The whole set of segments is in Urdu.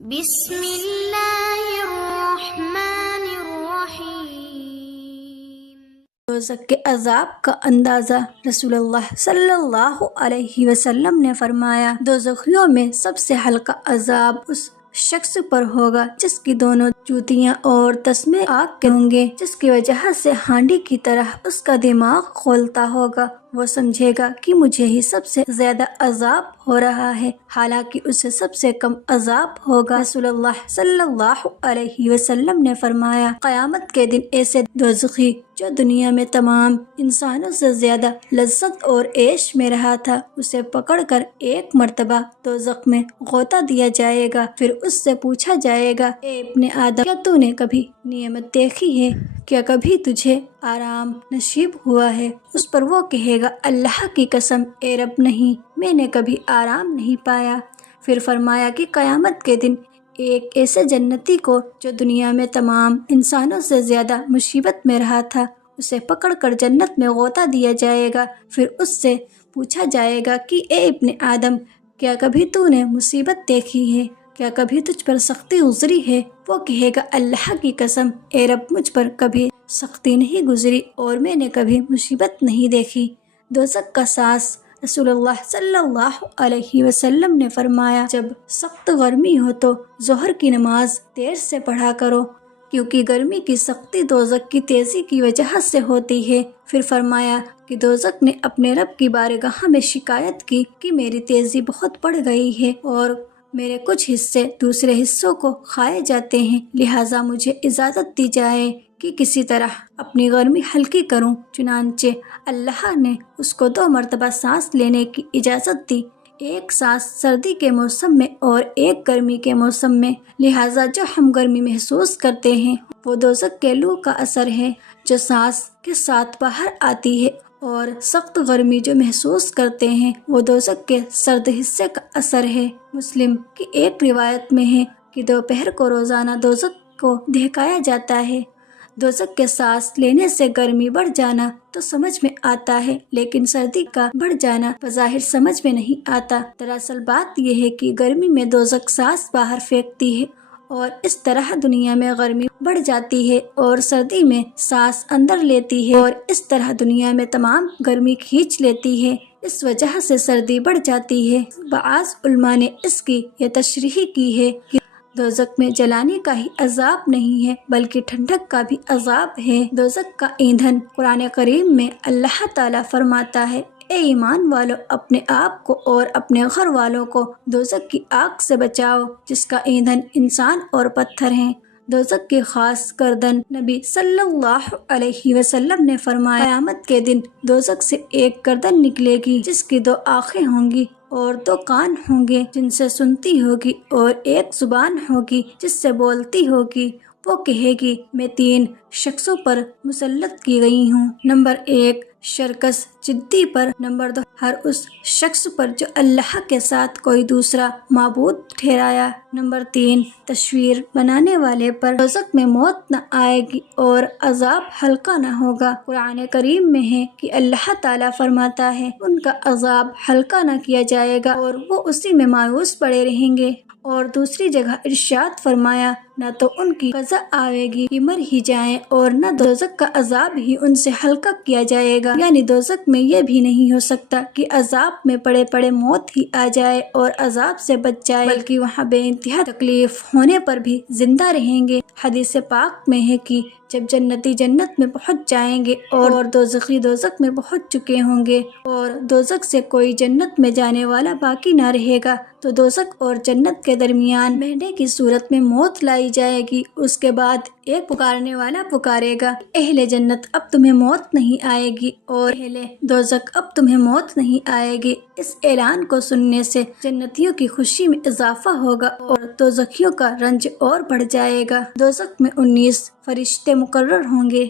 بسم اللہ الرحمن الرحیم۔ دوزخ کے عذاب کا اندازہ رسول اللہ صلی اللہ علیہ وسلم نے فرمایا، دوزخیوں میں سب سے ہلکا عذاب اس شخص پر ہوگا جس کی دونوں جوتیاں اور تسمے آگ کے ہوں گے، جس کی وجہ سے ہانڈی کی طرح اس کا دماغ کھولتا ہوگا۔ وہ سمجھے گا کہ مجھے ہی سب سے زیادہ عذاب ہو رہا ہے، حالانکہ اسے سب سے کم عذاب ہوگا۔ رسول اللہ صلی اللہ علیہ وسلم نے فرمایا، قیامت کے دن ایسے دوزخی جو دنیا میں تمام انسانوں سے زیادہ لذت اور عیش میں رہا تھا، اسے پکڑ کر ایک مرتبہ دوزخ میں غوطہ دیا جائے گا، پھر اس سے پوچھا جائے گا، اے ابن آدم، کیا تو نے کبھی نعمت دیکھی ہے؟ کیا کبھی تجھے آرام نصیب ہوا ہے؟ اس پر وہ کہے گا، اللہ کی قسم اے رب نہیں، میں نے کبھی آرام نہیں پایا۔ پھر فرمایا کہ قیامت کے دن ایک ایسے جنتی کو جو دنیا میں تمام انسانوں سے زیادہ مصیبت میں رہا تھا، اسے پکڑ کر جنت میں غوطہ دیا جائے گا، پھر اس سے پوچھا جائے گا کہ اے ابن آدم، کیا کبھی تو نے مصیبت دیکھی ہے؟ کیا کبھی تجھ پر سختی گزری ہے؟ وہ کہے گا، اللہ کی قسم اے رب، مجھ پر کبھی سختی نہیں گزری اور میں نے کبھی مصیبت نہیں دیکھی۔ دوزخ کا ساس رسول اللہ صلی اللہ علیہ وسلم نے فرمایا، جب سخت گرمی ہو تو ظہر کی نماز دیر سے پڑھا کرو، کیونکہ گرمی کی سختی دوزخ کی تیزی کی وجہ سے ہوتی ہے۔ پھر فرمایا کہ دوزخ نے اپنے رب کی بارگاہ میں شکایت کی کہ میری تیزی بہت بڑھ گئی ہے اور میرے کچھ حصے دوسرے حصوں کو کھائے جاتے ہیں، لہٰذا مجھے اجازت دی جائے کہ کسی طرح اپنی گرمی ہلکی کروں۔ چنانچہ اللہ نے اس کو 2 مرتبہ سانس لینے کی اجازت دی، ایک سانس سردی کے موسم میں اور ایک گرمی کے موسم میں، لہٰذا جو ہم گرمی محسوس کرتے ہیں وہ دوزخ کے لو کا اثر ہے جو سانس کے ساتھ باہر آتی ہے، اور سخت گرمی جو محسوس کرتے ہیں وہ دوزخ کے سرد حصے کا اثر ہے۔ مسلم کی ایک روایت میں ہے کہ دوپہر کو روزانہ دوزخ کو دہکایا جاتا ہے۔ دوزخ کے سانس لینے سے گرمی بڑھ جانا تو سمجھ میں آتا ہے، لیکن سردی کا بڑھ جانا بظاہر سمجھ میں نہیں آتا۔ دراصل بات یہ ہے کہ گرمی میں دوزخ سانس باہر پھینکتی ہے اور اس طرح دنیا میں گرمی بڑھ جاتی ہے، اور سردی میں سانس اندر لیتی ہے اور اس طرح دنیا میں تمام گرمی کھینچ لیتی ہے، اس وجہ سے سردی بڑھ جاتی ہے۔ بعض علماء نے اس کی یہ تشریح کی ہے کہ دوزخ میں جلانے کا ہی عذاب نہیں ہے بلکہ ٹھنڈک کا بھی عذاب ہے۔ دوزخ کا ایندھن، قرآن کریم میں اللہ تعالیٰ فرماتا ہے، اے ایمان والو، اپنے آپ کو اور اپنے گھر والوں کو دوزخ کی آگ سے بچاؤ جس کا ایندھن انسان اور پتھر ہیں۔ دوزخ کی خاص گردن، نبی صلی اللہ علیہ وسلم نے فرمایا، قیامت کے دن دوزخ سے ایک گردن نکلے گی جس کی 2 آنکھیں ہوں گی اور 2 کان ہوں گے جن سے سنتی ہوگی، اور ایک زبان ہوگی جس سے بولتی ہوگی۔ وہ کہے گی، میں 3 شخصوں پر مسلط کی گئی ہوں۔ نمبر 1، شرکس جدی پر۔ نمبر 2، ہر اس شخص پر جو اللہ کے ساتھ کوئی دوسرا معبود ٹھہرایا۔ نمبر 3، تصویر بنانے والے پر۔ دوزخ میں موت نہ آئے گی اور عذاب ہلکا نہ ہوگا۔ قرآن کریم میں ہے کہ اللہ تعالیٰ فرماتا ہے، ان کا عذاب ہلکا نہ کیا جائے گا اور وہ اسی میں مایوس پڑے رہیں گے۔ اور دوسری جگہ ارشاد فرمایا، نہ تو ان کی قضا آئے گی کہ مر ہی جائیں اور نہ دوزخ کا عذاب ہی ان سے ہلکا کیا جائے گا، یعنی دوزخ میں یہ بھی نہیں ہو سکتا کہ عذاب میں پڑے پڑے موت ہی آ جائے اور عذاب سے بچ جائے، بلکہ وہاں بے انتہا تکلیف ہونے پر بھی زندہ رہیں گے۔ حدیث پاک میں ہے کہ جب جنتی جنت میں پہنچ جائیں گے اور دوزخی دوزخ میں پہنچ چکے ہوں گے اور دوزخ سے کوئی جنت میں جانے والا باقی نہ رہے گا، تو دوزخ اور جنت کے درمیان مہڈے کی صورت میں موت لائی جائے گی۔ اس کے بعد ایک پکارنے والا پکارے گا، اہل جنت اب تمہیں موت نہیں آئے گی، اور اہل دوزخ اب تمہیں موت نہیں آئے گی۔ اس اعلان کو سننے سے جنتیوں کی خوشی میں اضافہ ہوگا اور دوزخیوں کا رنج اور بڑھ جائے گا۔ دوزخ میں 19 فرشتے مقرر ہوں گے۔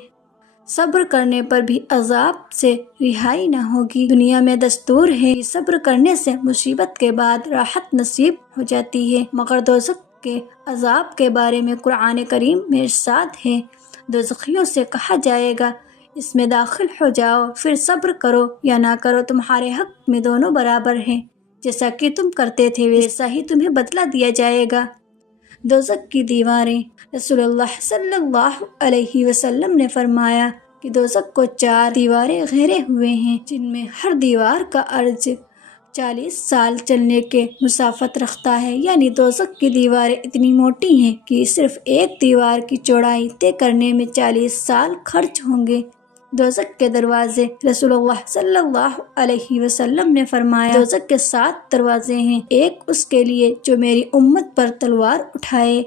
صبر کرنے پر بھی عذاب سے رہائی نہ ہوگی۔ دنیا میں دستور ہے کہ صبر کرنے سے مصیبت کے بعد راحت نصیب ہو جاتی ہے، مگر دوزخ کے عذاب کے بارے میں قرآن کریم میں ارشاد ہے، دوزخیوں سے کہا جائے گا، اس میں داخل ہو جاؤ، پھر صبر کرو یا نہ کرو، تمہارے حق میں دونوں برابر ہیں، جیسا کہ تم کرتے تھے ویسا ہی تمہیں بدلہ دیا جائے گا۔ دوزخ کی دیواریں۔ رسول اللہ صلی اللہ علیہ وسلم نے فرمایا کہ دوزخ کو 4 دیواریں گھیرے ہوئے ہیں، جن میں ہر دیوار کا عرض 40 سال چلنے کے مسافت رکھتا ہے، یعنی دوزخ کی دیواریں اتنی موٹی ہیں کہ صرف ایک دیوار کی چوڑائی طے کرنے میں 40 سال خرچ ہوں گے۔ دوزخ کے دروازے۔ رسول اللہ صلی اللہ علیہ وسلم نے فرمایا دوزخ کے 7 دروازے ہیں، ایک اس کے لیے جو میری امت پر تلوار اٹھائے۔